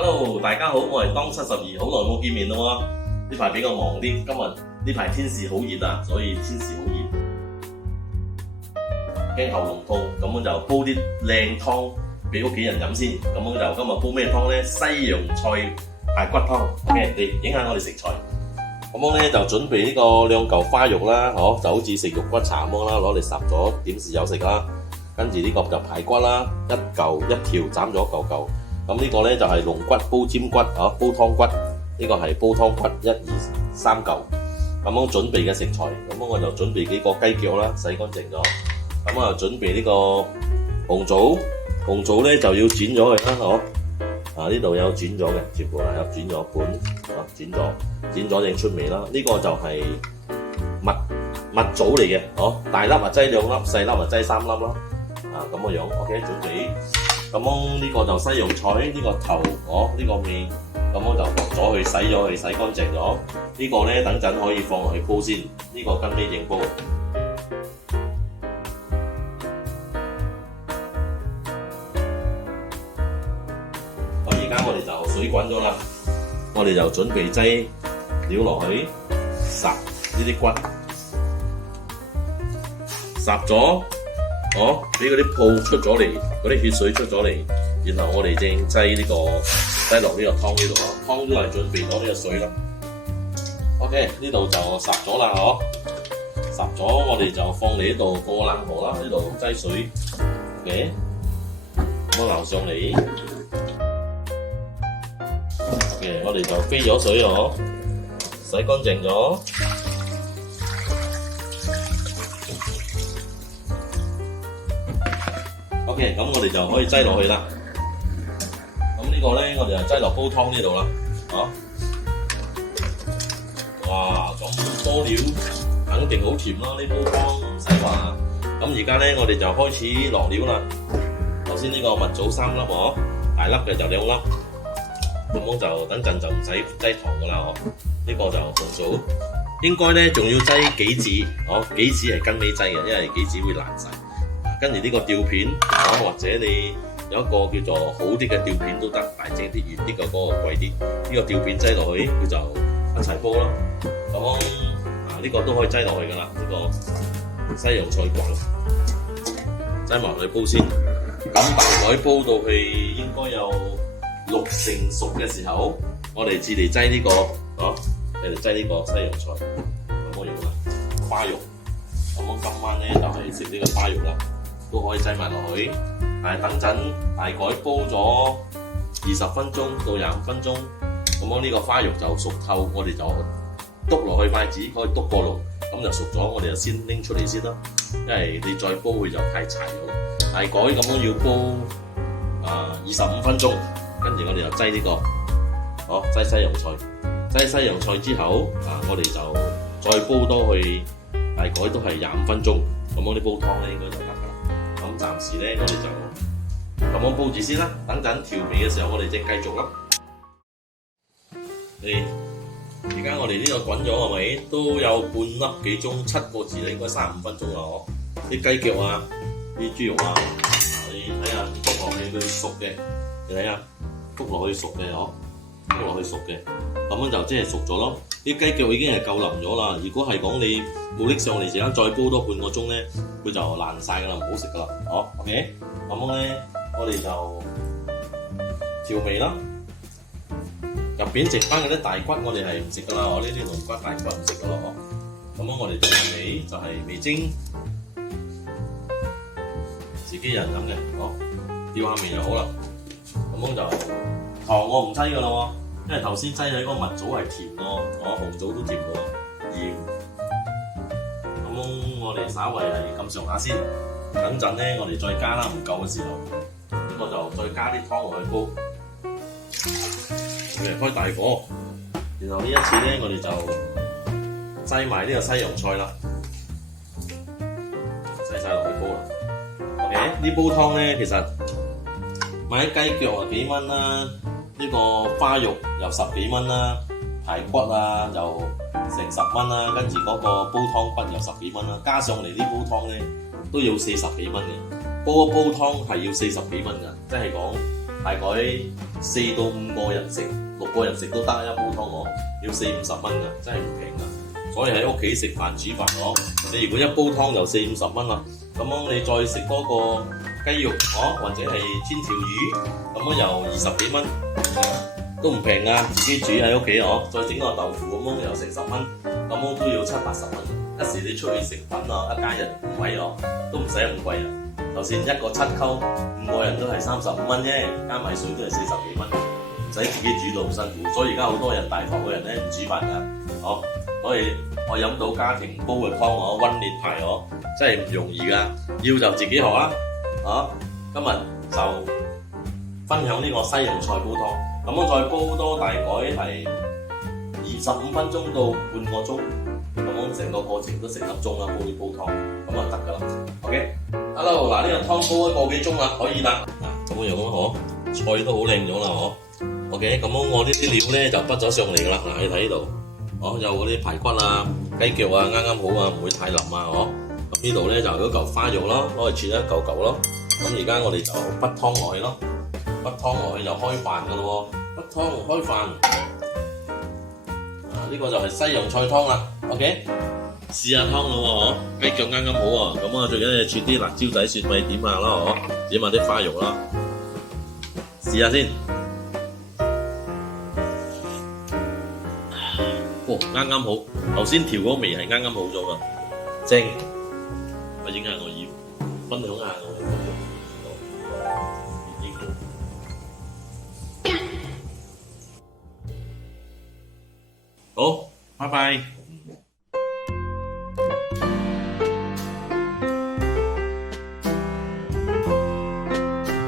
Hello， 大家好，我係當72，好耐冇見面咯喎。呢排比較忙啲，今日呢排天時好熱啊，所以天時好熱，驚喉嚨痛，咁我就煲啲靚湯俾屋企人飲先。咁我就今日煲咩湯呢？西洋菜排骨湯。OK， 嚟影下我哋食材。咁我咧就準備呢個2嚿花肉啦，就好似食肉骨茶咁啦，攞嚟烚咗點豉油食啦。跟住呢個就排骨啦，一條斬咗一嚿嚿。咁呢個咧就係龍骨煲尖骨，煲湯骨。呢個係煲湯骨1、2、3嚿。咁我準備嘅食材，咁我就準備幾個雞腳啦，洗乾淨咗。咁我就準備呢個紅棗，紅棗咧就要剪咗佢啦，呢度有剪咗嘅，全部有剪咗本，剪咗整出味啦。呢個就係蜜棗嚟嘅，大粒啊擠2粒，細粒啊擠3粒啦。咁個樣 ，OK， 準備。咁呢個就西洋菜，呢個頭，呢個尾，咁我就剁咗佢，洗咗佢，洗乾淨咗。呢個咧等陣可以放落去煲先，呢個跟尾整煲。咁而家我哋就水滾咗啦，我哋就準備擠料落去，烚呢啲骨，烚咗。俾嗰啲泡出咗嚟，嗰啲血水出咗嚟，然後我哋正擠落呢個湯呢度咯，湯都係準備咗呢個水啦。OK， 呢度就烚咗啦，烚咗我哋就放嚟呢度過冷河啦，呢度擠水嘅，咁撈上嚟嘅，我哋就飛咗水咯，洗乾淨咗。OK， 咁我哋就可以擠落去啦。咁呢個咧，我哋就擠落煲湯呢度啦。哇，咁多料，肯定好甜啦！呢煲湯唔使話。咁而家咧，我哋就開始落料啦。頭先呢個蜜棗3粒，大粒嘅就2粒。咁我就等陣就唔使擠糖噶啦，呢個就紅棗。應該咧仲要擠杞子，杞子係跟尾擠嘅，因為杞子會爛晒。跟住呢個吊片，或者你有一個叫做好啲嘅吊片都得，大隻啲、圓啲嘅嗰個貴啲。呢個吊片擠落去，佢就一齊煲咯。咁呢個都可以擠落去噶啦，呢個西洋菜棍擠埋落去煲先。咁大概煲到去應該有60成熟嘅時候，我哋至嚟擠呢個，嚟擠呢個西洋菜。咁我用啦花肉，咁我今晚咧就係食呢個花肉啦。都可以擠埋落去，但係等陣大概煲咗20分鐘到25分鐘，咁樣呢個花肉就熟透，我哋就篤落去筷子，可以篤過爐，咁就熟咗，我哋就先拎出嚟先啦。因為你再煲佢就太柴咗，大概咁樣要煲25分鐘，跟住我哋就擠呢個，擠西洋菜，擠西洋菜之後，我哋就再煲多去，大概都係25分鐘，咁樣啲煲湯咧應該就得㗎啦。咁暫時咧，我哋就咁樣煲住先啦。等陣調味嘅時候，我哋正繼續啦。而家我哋呢個滾咗係咪？都有半粒幾鐘，7個字咧，應該35分鐘啦。啲雞腳啊，啲豬肉啊，你睇下篤落去佢熟嘅，你睇下篤落去熟嘅，篤落去熟嘅，咁樣就即係熟咗咯。啲雞腳已經係夠腍咗啦。如果係講你冇拎上嚟時間再煲多半個鐘咧，佢就爛晒噶啦，唔好食噶啦。OK， 咁樣咧，我哋就調味啦。入邊剩翻嗰啲大骨，我哋係唔食噶啦。呢啲龍骨大骨唔食噶咯。咁樣我哋調味就係味精，自己人飲嘅，調下味就好啦。咁樣就糖我唔擠噶啦，因為頭先擠喺嗰個蜜棗係甜咯，紅棗都甜喎，鹽。咁我哋稍為係咁上下先，等陣咧我哋再加啦，唔夠嘅時候，呢個就再加啲湯落去煲。我哋開大火，然後呢一次咧我哋就擠埋呢個西洋菜啦，擠晒落去煲啦。OK， 呢煲湯咧其實買啲雞腳幾蚊啦，呢個花肉又10幾蚊啦，排骨又成10蚊啦，跟住嗰個煲湯骨又10幾蚊啦，加上嚟呢煲湯咧都要40幾蚊嘅，煲一煲湯係要40幾蚊嘅，即係講大概4到5個人食，6個人食都得一煲湯我，要40-50蚊㗎，真係唔平㗎。所以喺屋企食飯煮飯我，你如果一煲湯就40-50蚊啦，咁樣你再食多個雞肉或者係煎條魚，咁樣又20幾蚊，都唔平㗎。自己煮喺屋企再整個豆腐咁樣又成10蚊，咁樣都要70-80蚊。一時你出去食品一家人唔貴都唔使咁貴啊。就算一個7溝5個人都係35蚊啫，加埋水都係40幾蚊，唔使自己煮到好辛苦。所以而家好多人大堂嘅人咧唔煮飯㗎，所以我飲到家庭煲嘅湯溫烈牌真係唔容易㗎，要就自己學啦。今日就分享呢個西洋菜煲湯，咁我再煲多大概係25分鐘到半個鐘。咁樣成個過程都成粒鐘啦，煲湯咁就得㗎啦。OK，Hello， 嗱呢個湯煲1個幾鐘啦，可以啦。咁樣菜都好靚咗啦OK， 咁我呢啲料咧就畢咗上嚟㗎啦。嗱，你睇呢度，有嗰啲排骨啊、雞腳啊，啱啱好啊，唔會太腍啊，咁呢度咧就有一嚿花肉咯，攞嚟切一嚿嚿咯。咁而家我哋就畢湯落去咯，畢湯落去就開飯㗎咯喎，畢湯開飯。呢個就係西洋菜湯啦 ，OK， 試下湯咯喎，雞腳啱啱好喎，咁我最緊要切啲辣椒仔、蒜米點下啦，點下啲花肉啦，試下先。啱啱好，頭先調嗰味係啱啱好咗噶，正。我影下我要分享下我嘅好，拜拜。